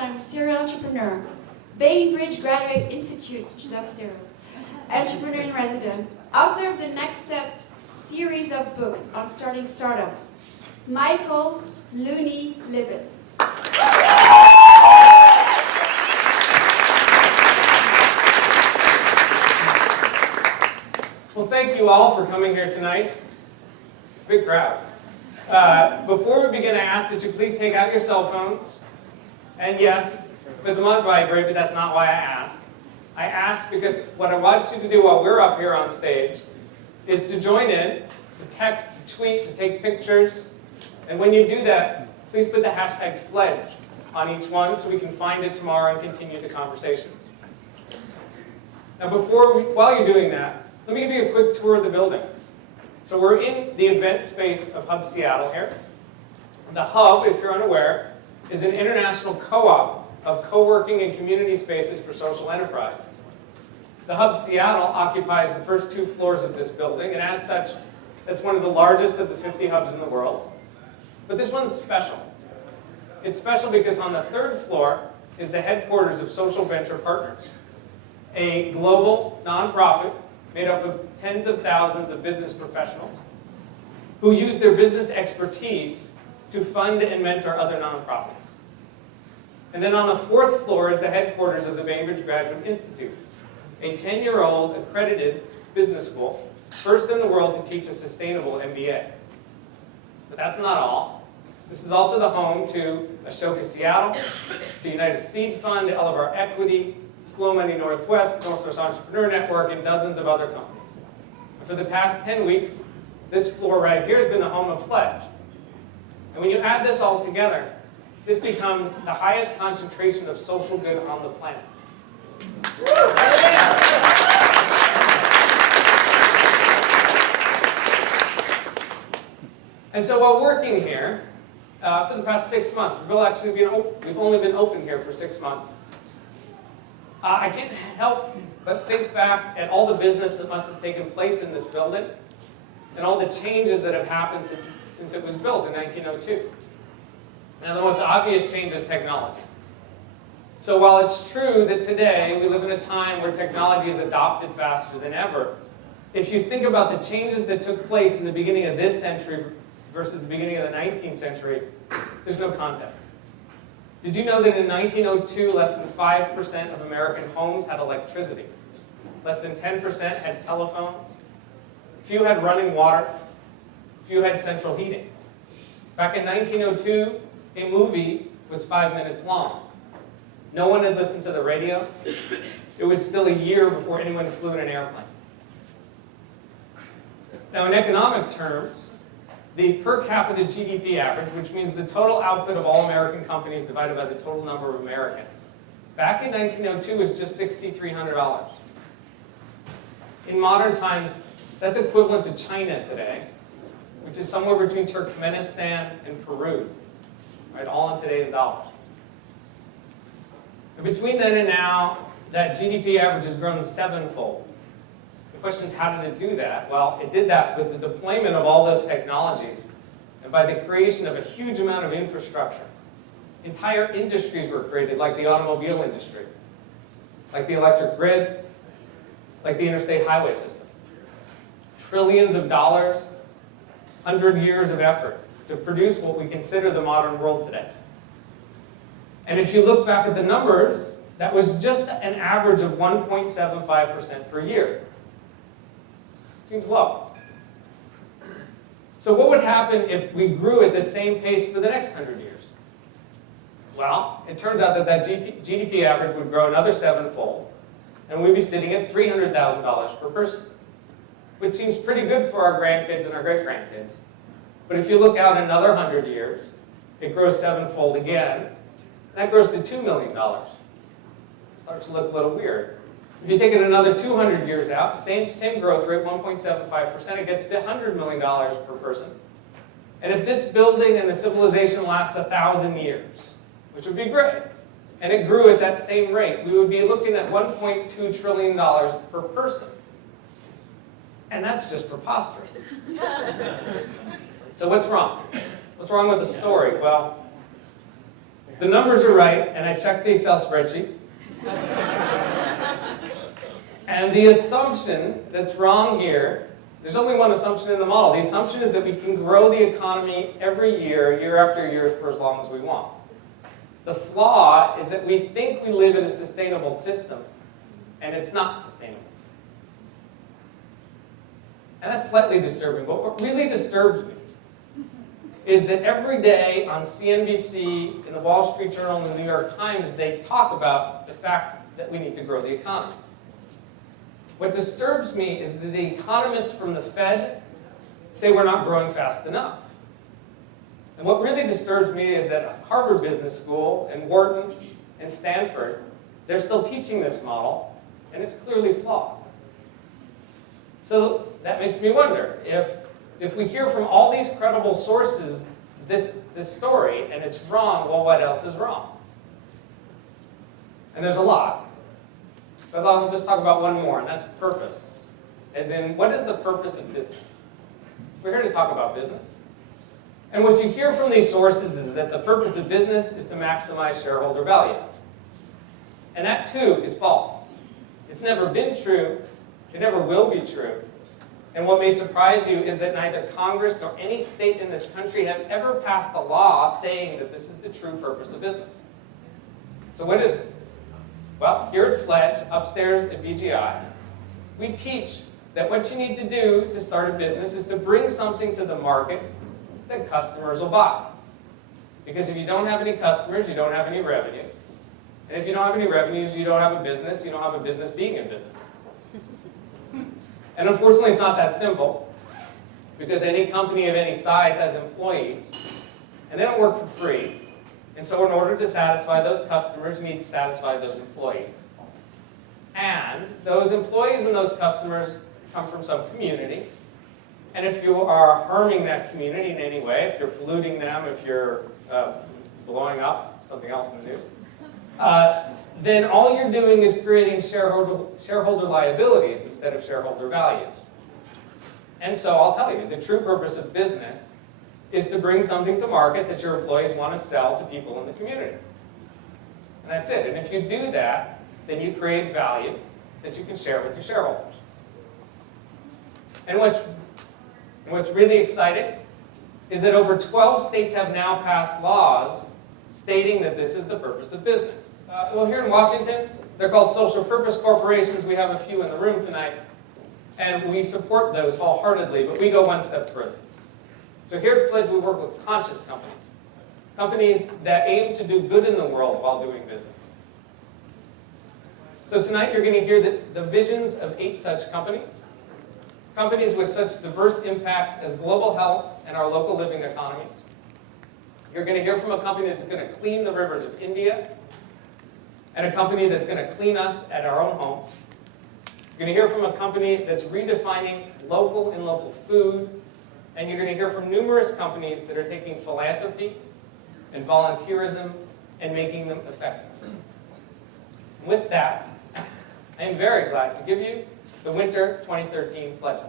first-time serial entrepreneur, Bainbridge Graduate Institute, which is upstairs, entrepreneur in residence, author of the Next Step series of books on starting startups, Michael Looney Libis. Well, thank you all for coming here tonight. It's a big crowd. Before we begin, I ask that you please take out your cell phones. And yes, put them on vibrate, but that's not why I ask. I ask because what I want you to do while we're up here on stage is to join in, to text, to tweet, to take pictures. And when you do that, please put the hashtag Fledge on each one so we can find it tomorrow and continue the conversations. Now while you're doing that, let me give you a quick tour of the building. So we're in the event space of Hub Seattle here. The Hub, if you're unaware, is an international co-op of co-working and community spaces for social enterprise. The Hub Seattle occupies the first 2 floors of this building, and as such, it's one of the largest of the 50 hubs in the world. But this one's special. It's special because on the 3rd floor is the headquarters of Social Venture Partners, a global nonprofit made up of tens of thousands of business professionals who use their business expertise to fund and mentor other nonprofits. And then on the 4th floor is the headquarters of the Bainbridge Graduate Institute, a 10-year-old accredited business school, first in the world to teach a sustainable MBA. But that's not all. This is also the home to Ashoka Seattle, to United Seed Fund, Elevar Equity, Slow Money Northwest, Northwest Entrepreneur Network, and dozens of other companies. And for the past 10 weeks, this floor right here has been the home of Fledge. And when you add this all together, this becomes the highest concentration of social good on the planet. And so while working here, for the past 6 months, we've only been open here for 6 months. I can't help but think back at all the business that must have taken place in this building and all the changes that have happened since it was built in 1902. Now, the most obvious change is technology. So while it's true that today we live in a time where technology is adopted faster than ever, if you think about the changes that took place in the beginning of this century versus the beginning of the 19th century, there's no context. Did you know that in 1902, less than 5% of American homes had electricity? Less than 10% had telephones. Few had running water. Few had central heating. Back in 1902, a movie was 5 minutes long. No one had listened to the radio. It was still a year before anyone flew in an airplane. Now, in economic terms, the per capita GDP average, which means the total output of all American companies divided by the total number of Americans, back in 1902 was just $6,300. In modern times, that's equivalent to China today, which is somewhere between Turkmenistan and Peru, right, all in today's dollars. And between then and now, that GDP average has grown 7-fold. The question is, how did it do that? Well, it did that with the deployment of all those technologies and by the creation of a huge amount of infrastructure. Entire industries were created, like the automobile industry, like the electric grid, like the interstate highway system. Trillions of dollars, 100 years of effort to produce what we consider the modern world today. And if you look back at the numbers, that was just an average of 1.75% per year. Seems low. So what would happen if we grew at the same pace for the next 100 years? Well, it turns out that GDP average would grow another 7-fold, and we'd be sitting at $300,000 per person, which seems pretty good for our grandkids and our great-grandkids. But if you look out another 100 years, it grows 7-fold again, and that grows to $2 million. It starts to look a little weird. If you take it another 200 years out, same growth rate, 1.75%, it gets to $100 million per person. And if this building and the civilization lasts 1,000 years, which would be great, and it grew at that same rate, we would be looking at $1.2 trillion per person. And that's just preposterous. So what's wrong? What's wrong with the story? Well, The numbers are right, and I checked the Excel spreadsheet. And the assumption that's wrong here, there's only one assumption in the model. The assumption is that we can grow the economy every year, year after year, for as long as we want. The flaw is that we think we live in a sustainable system, and it's not sustainable. And that's slightly disturbing, but what really disturbs me is that every day on CNBC, in the Wall Street Journal, and the New York Times, they talk about the fact that we need to grow the economy. What disturbs me is that the economists from the Fed say we're not growing fast enough. And what really disturbs me is that Harvard Business School and Wharton and Stanford, they're still teaching this model, and it's clearly flawed. So that makes me wonder, if we hear from all these credible sources this story, and it's wrong, well, what else is wrong? And there's a lot. But I'll just talk about one more, and that's purpose. As in, what is the purpose of business? We're here to talk about business. And what you hear from these sources is that the purpose of business is to maximize shareholder value. And that, too, is false. It's never been true. It never will be true. And what may surprise you is that neither Congress nor any state in this country have ever passed a law saying that this is the true purpose of business. So what is it? Well, here at Fledge, upstairs at BGI, we teach that what you need to do to start a business is to bring something to the market that customers will buy. Because if you don't have any customers, you don't have any revenues. And if you don't have any revenues, you don't have a business. You don't have a business being in business. And unfortunately, it's not that simple, because any company of any size has employees, and they don't work for free. And so in order to satisfy those customers, you need to satisfy those employees. And those employees and those customers come from some community. And if you are harming that community in any way, if you're polluting them, if you're blowing up, something else in the news, then all you're doing is creating shareholder liabilities instead of shareholder values. And so I'll tell you, the true purpose of business is to bring something to market that your employees want to sell to people in the community. And that's it. And if you do that, then you create value that you can share with your shareholders. And what's really exciting is that over 12 states have now passed laws stating that this is the purpose of business. Well, here in Washington, they're called social purpose corporations. We have a few in the room tonight, and we support those wholeheartedly, but we go one step further. So here at Fledge, we work with conscious companies, companies that aim to do good in the world while doing business. So tonight, you're going to hear the visions of 8 such companies, companies with such diverse impacts as global health and our local living economies. You're going to hear from a company that's going to clean the rivers of India, and a company that's going to clean us at our own homes. You're going to hear from a company that's redefining local and local food, and you're going to hear from numerous companies that are taking philanthropy and volunteerism and making them effective. With that, I am very glad to give you the Winter 2013 Fledge.